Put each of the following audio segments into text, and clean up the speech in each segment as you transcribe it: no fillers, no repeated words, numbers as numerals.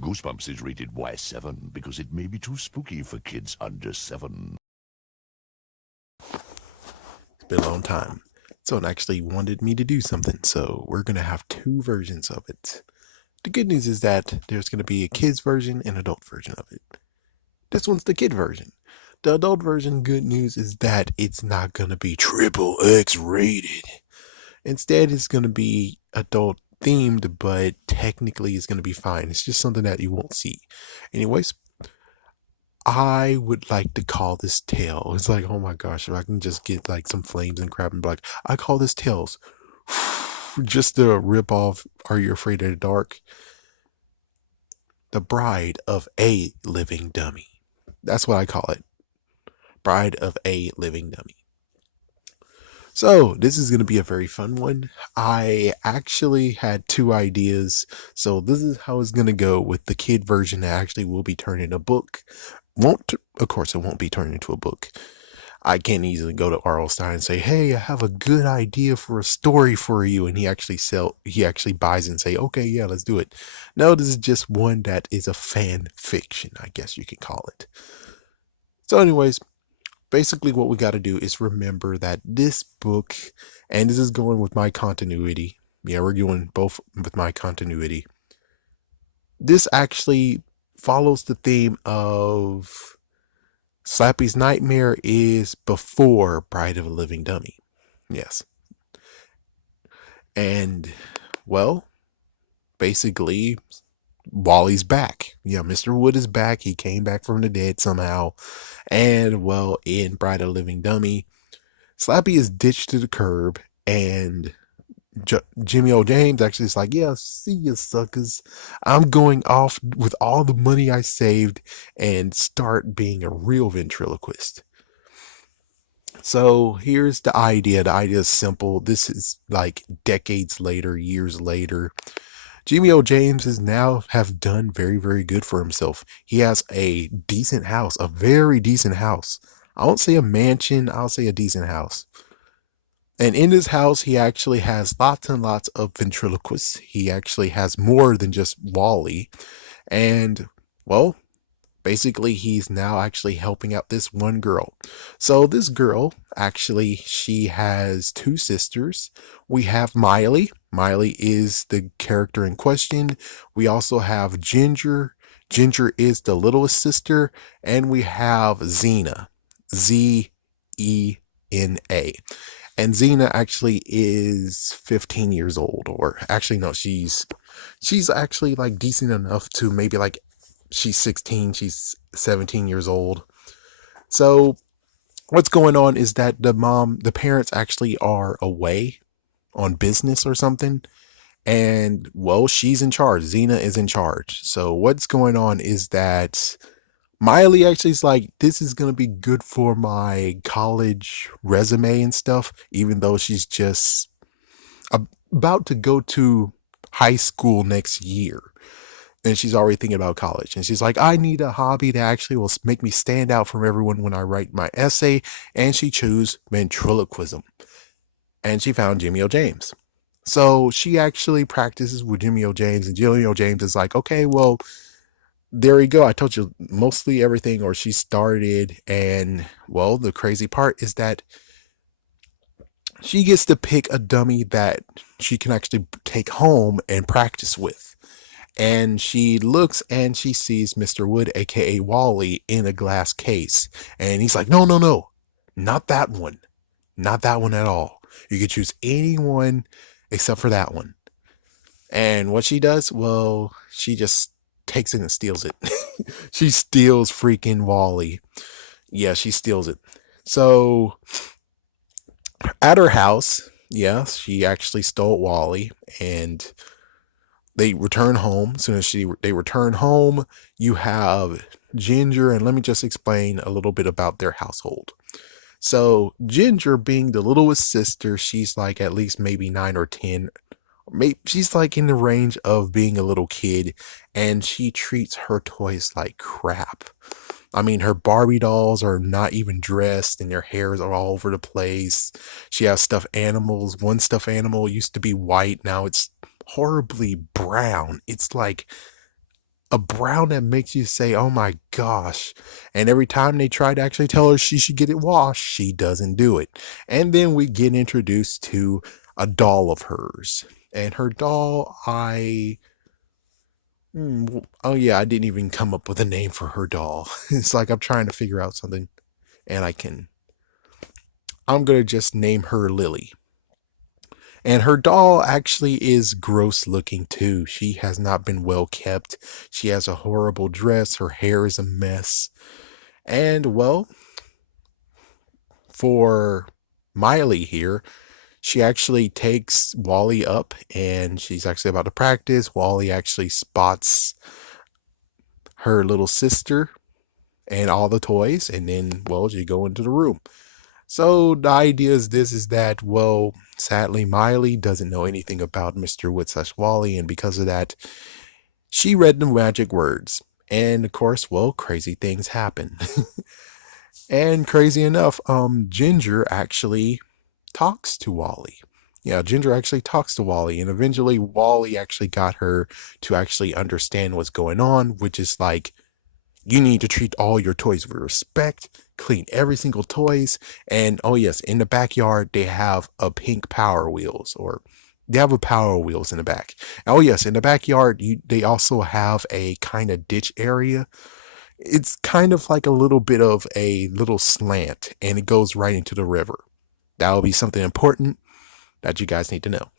Goosebumps is rated Y7 because it may be too spooky for kids under 7. It's been a long time. Someone actually wanted me to do something, so we're going to have two versions of it. The good news is that there's going to be a kid's version and adult version of it. This one's the kid version. The adult version, good news is that it's not going to be triple X rated. Instead, it's going to be adult themed, but technically it's going to be fine. It's just something that you won't see. Anyways, I would like to call this tale. It's like, oh my gosh, if I can just get like some flames and crap and be like, I call this Tales. Just to rip off Are You Afraid of the Dark? The Bride of a Living Dummy. That's what I call it. Bride of a Living Dummy. So, this is going to be a very fun one. I actually had two ideas. So, this is how it's going to go with the kid version that actually will be turned into a book. Of course, it won't be turned into a book. I can't easily go to R.L. Stein and say, "Hey, I have a good idea for a story for you," and he actually buys it and say, "Okay, yeah, let's do it." No, this is just one that is a fan fiction, I guess you can call it. So, anyways, basically, what we got to do is remember that this book, and this is going with my continuity. Yeah, we're doing both with my continuity. This actually follows the theme of Slappy's Nightmare is before Bride of a Living Dummy. Yes. And, well, basically, Wally's back. Yeah, Mr. Wood is back. He came back from the dead somehow. And, well, in Bride of a Living Dummy, Slappy is ditched to the curb, and Jimmy O. James actually is like, "Yeah, see you suckers. I'm going off with all the money I saved and start being a real ventriloquist." So here's the idea. The idea is simple. This is like decades later, years later. Jimmy O. James is now have done very, very good for himself. He has a decent house, a very decent house. I won't say a mansion, I'll say a decent house. And in his house, he actually has lots and lots of ventriloquists. He actually has more than just Wally. And, well, basically he's now actually helping out this one girl. So this girl, actually, she has two sisters. We have Miley is the character in question. We also have Ginger is the littlest sister. And we have Xena, Zena. And Xena actually is 15 years old, or actually no, she's actually like decent enough to maybe like she's 16, she's 17 years old. So what's going on is that the parents actually are away on business or something. And, well, she's in charge. Xena is in charge. So what's going on is that Miley actually is like, this is going to be good for my college resume and stuff, even though she's just about to go to high school next year. And she's already thinking about college. And she's like, I need a hobby that actually will make me stand out from everyone when I write my essay. And she chose ventriloquism. And she found Jimmy O. James. So she actually practices with Jimmy O. James. And Jimmy O. James is like, okay, well, there you go. I told you mostly everything, or she started. And, well, the crazy part is that she gets to pick a dummy that she can actually take home and practice with. And she looks and she sees Mr. Wood, aka Wally, in a glass case. And he's like, no, no, no, not that one. Not that one at all. You could choose anyone except for that one. And what she does, well, she just takes it and steals it. She steals freaking Wally. Yeah, she steals it. So at her house, yeah, she actually stole Wally, and they return home. As soon as they return home, you have Ginger, and let me just explain a little bit about their household. So Ginger, being the littlest sister, she's like at least maybe 9 or 10. Maybe she's like in the range of being a little kid, and she treats her toys like crap. I mean, her Barbie dolls are not even dressed, and their hairs are all over the place. She has stuffed animals. One stuffed animal used to be white, now it's horribly brown. It's like A brown that makes you say, oh my gosh. And every time they try to actually tell her she should get it washed, she doesn't do it. And then we get introduced to a doll of hers. And her doll, oh yeah, I didn't even come up with a name for her doll. It's like I'm trying to figure out something and I'm going to just name her Lily. And her doll actually is gross looking too. She has not been well kept. She has a horrible dress. Her hair is a mess. And well, for Miley here, she actually takes Wally up and she's actually about to practice. Wally actually spots her little sister and all the toys. And then, well, she go into the room. So the idea is this is that, well, sadly, Miley doesn't know anything about Mr. Wood / Wally, and because of that, she read the magic words. And of course, well, crazy things happen. And crazy enough, Ginger actually talks to Wally. Yeah, Ginger actually talks to Wally, and eventually Wally actually got her to actually understand what's going on, which is like, you need to treat all your toys with respect, clean every single toys, and oh yes, in the backyard they have a pink Power Wheels, or they have a Power Wheels in the back. Oh yes, in the backyard they also have a kind of ditch area. It's kind of like a little bit of a little slant, and it goes right into the river. That will be something important that you guys need to know.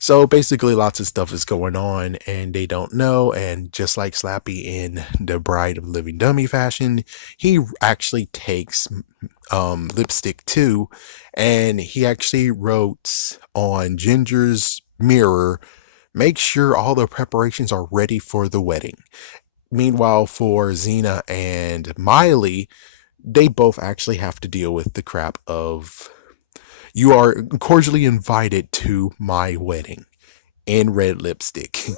So basically, lots of stuff is going on, and they don't know. And just like Slappy in the Bride of Living Dummy fashion, he actually takes lipstick too, and he actually wrote on Ginger's mirror, "Make sure all the preparations are ready for the wedding." Meanwhile, for Xena and Miley, they both actually have to deal with the crap of, you are cordially invited to my wedding in red lipstick.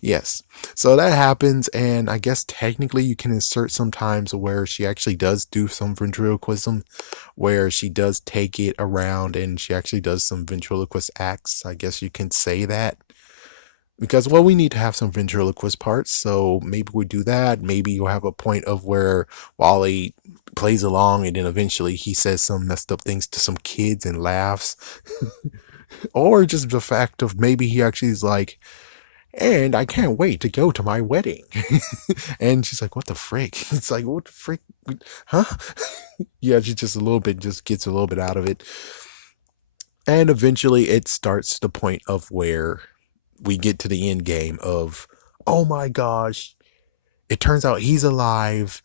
Yes. So that happens, and I guess technically you can insert sometimes where she actually does do some ventriloquism, where she does take it around and she actually does some ventriloquist acts. I guess you can say that. Because, well, we need to have some ventriloquist parts, so maybe we do that. Maybe you'll have a point of where Wally plays along and then eventually he says some messed up things to some kids and laughs. Or just the fact of maybe he actually is like, and I can't wait to go to my wedding. And she's like, what the frick? It's like, what the frick? Huh? Yeah, she just a little bit, just gets a little bit out of it. And eventually it starts to the point of where we get to the end game of, oh my gosh, it turns out he's alive.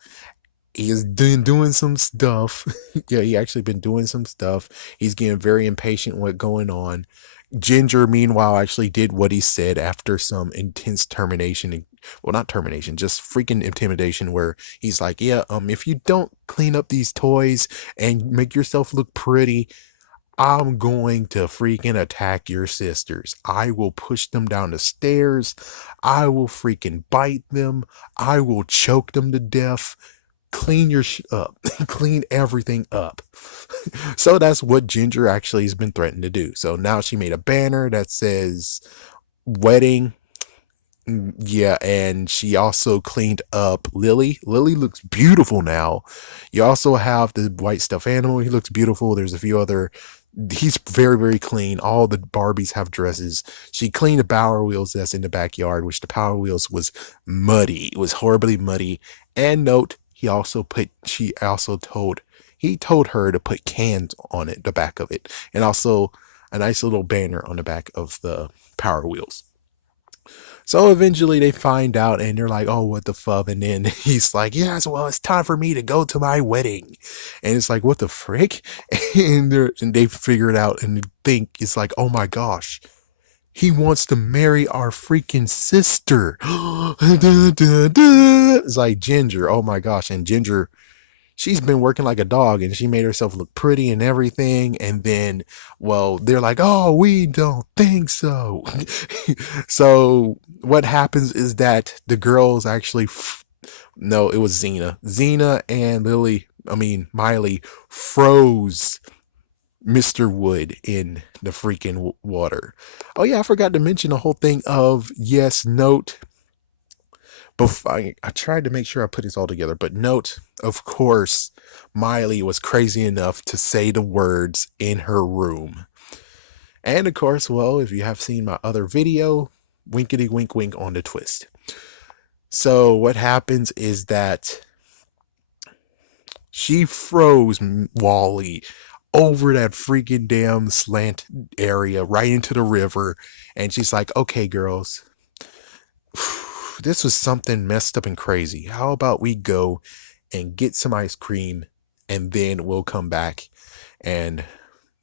He is doing some stuff. Yeah, he actually been doing some stuff. He's getting very impatient with what's going on. Ginger, meanwhile, actually did what he said after some intense termination. Well, not termination, just freaking intimidation, where he's like, yeah, if you don't clean up these toys and make yourself look pretty, I'm going to freaking attack your sisters. I will push them down the stairs. I will freaking bite them. I will choke them to death. Clean your up. Clean everything up. So that's what Ginger actually has been threatened to do. So now she made a banner that says wedding. Yeah, and she also cleaned up Lily. Lily looks beautiful now. You also have the white stuffed animal. He looks beautiful. There's a few other. He's very, very clean. All the Barbies have dresses. She cleaned the Power Wheels that's in the backyard, which the Power Wheels was muddy. It was horribly muddy. And note, he told her to put cans on it, the back of it, and also a nice little banner on the back of the Power Wheels. So eventually they find out and they're like, oh, what the fuck? And then he's like, yes, well, it's time for me to go to my wedding. And it's like, what the frick? And they figure it out and think it's like, oh my gosh, he wants to marry our freaking sister. It's like Ginger. Oh my gosh. And Ginger, she's been working like a dog and she made herself look pretty and everything. And then, well, they're like, oh, we don't think so. So what happens is that the girls actually, no, it was Xena and Miley froze Mr. Wood in the freaking water. Oh yeah, I forgot to mention the whole thing of yes, note. Before I tried to make sure I put this all together, but note, of course, Miley was crazy enough to say the words in her room. And of course, well, if you have seen my other video, winkety wink wink on the twist. So what happens is that she froze Wally over that freaking damn slant area right into the river. And she's like, okay, girls, this was something messed up and crazy. How about we go and get some ice cream and then we'll come back and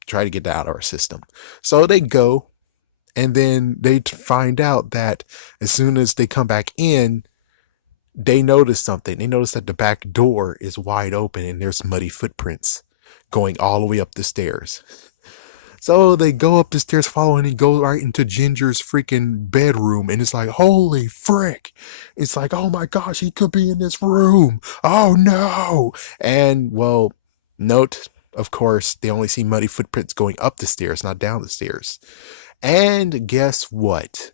try to get that out of our system. So they go and then they find out that as soon as they come back in, they notice something. They notice that the back door is wide open and there's muddy footprints going all the way up the stairs. So they go up the stairs following and go right into Ginger's freaking bedroom. And it's like, holy frick. It's like, oh my gosh, he could be in this room. Oh no. And well, note, of course, they only see muddy footprints going up the stairs, not down the stairs. And guess what?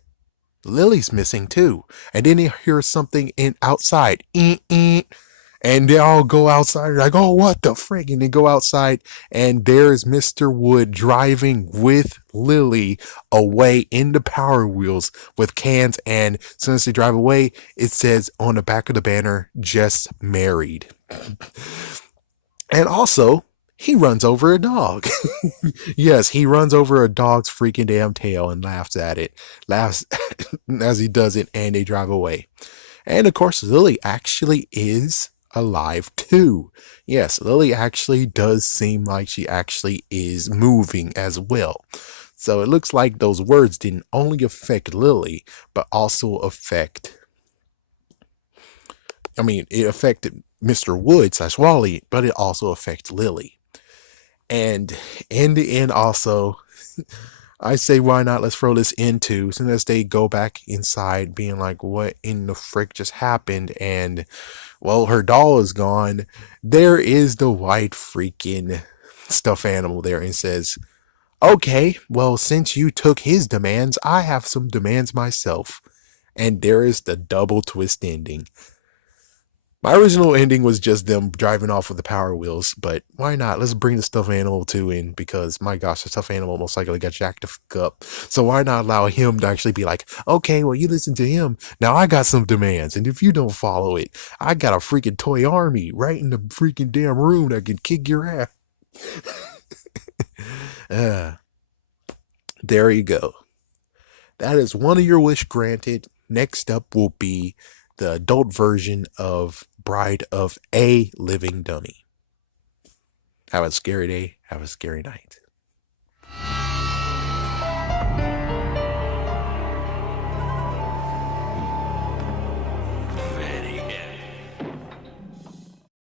Lily's missing too. And then they hear something in outside. And they all go outside like, oh, what the frick? And they go outside and there's Mr. Wood driving with Lily away in the Power Wheels with cans. And as soon as they drive away, it says on the back of the banner, just married. And also, he runs over a dog. Yes, he runs over a dog's freaking damn tail and laughs at it. Laughs as he does it, and they drive away. And of course, Lily actually is alive too. Yes, Lily actually does seem like she actually is moving as well. So it looks like those words didn't only affect Lily, but also it affected Mr. Wood / Wally, but it also affected Lily. And in the end, also, I say, why not? Let's throw this into, as soon as they go back inside, being like, what in the frick just happened? And, well, her doll is gone. There is the white freaking stuffed animal there and says, okay, well, since you took his demands, I have some demands myself. And there is the double twist ending. My original ending was just them driving off with the Power Wheels, but why not? Let's bring the stuffed animal too in, because my gosh, the stuffed animal most likely got jacked the fuck up. So why not allow him to actually be like, okay, well, you listen to him. Now I got some demands, and if you don't follow it, I got a freaking toy army right in the freaking damn room that can kick your ass. uh, there you go. That is one of your wish granted. Next up will be the adult version of Bride of a Living Dummy. Have a scary day. Have a scary night.